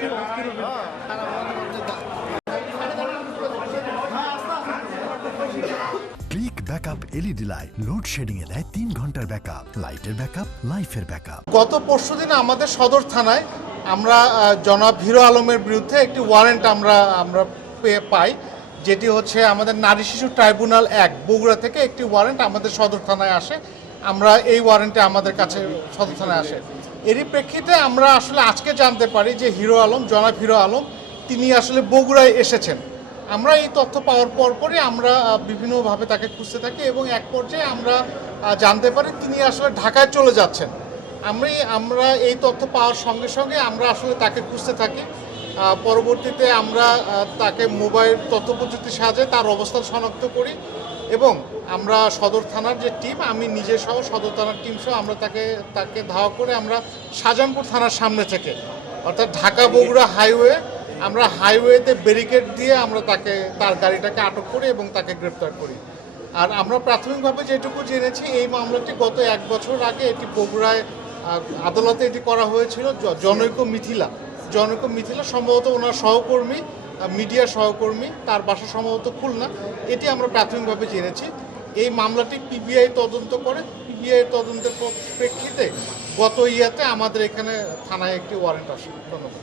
Click backup LED light load shedding এ দেয় 3 ঘন্টার ব্যাকআপ, লাইটের ব্যাকআপ, লাইফের ব্যাকআপ। গত পরশুদিন আমাদের সদর থানায় আমরা জনাব হিরো আলমের বিরুদ্ধে একটি ওয়ারেন্ট আমরা পাই, যেটি হচ্ছে আমাদের নারী শিশু ট্রাইব্যুনাল 1 বগুড়া থেকে একটি ওয়ারেন্ট আমাদের সদর থানায় আসে। আমরা এই ওয়ারেন্টে আমাদের কাছে সদর থানায় আসে। এরই প্রেক্ষিতে আমরা আসলে আজকে জানতে পারি যে জনাব হিরো আলম তিনি আসলে বগুড়ায় এসেছেন। আমরা এই তথ্য পাওয়ার পরপরই আমরা বিভিন্নভাবে তাকে খুঁজতে থাকি এবং এক পর্যায়ে আমরা জানতে পারি তিনি আসলে ঢাকায় চলে যাচ্ছেন। আমরা এই তথ্য পাওয়ার সঙ্গে সঙ্গে আমরা আসলে তাকে খুঁজতে থাকি। পরবর্তীতে আমরা তাকে মোবাইল তথ্য প্রযুক্তির সাহায্যে তার অবস্থান শনাক্ত করি এবং আমরা সদর থানার যে টিম, আমি নিজে সহ সদর থানার টিম সহ আমরা তাকে ধাওয়া করে আমরা শাহজাহানপুর থানার সামনে থেকে অর্থাৎ ঢাকা বগুড়া আমরা হাইওয়েতে ব্যারিকেড দিয়ে আমরা তার গাড়িটাকে আটক করি এবং তাকে গ্রেপ্তার করি। আর আমরা প্রাথমিকভাবে যেটুকু জেনেছি এই মামলাটি গত 1 বছর আগে এটি বগুড়ায় আদালতে এটি করা হয়েছিল। জনৈক মিথিলা সম্ভবত ওনার সহকর্মী, মিডিয়া সহকর্মী, তার বাসা সম্ভবত খুলনা। এটি আমরা প্রাথমিকভাবে জেনেছি। এই মামলাটি পিবিআই তদন্ত করে। পিবিআই তদন্তের প্রেক্ষিতে গত আমাদের এখানে থানায় একটি ওয়ারেন্ট আসে। ধন্যবাদ।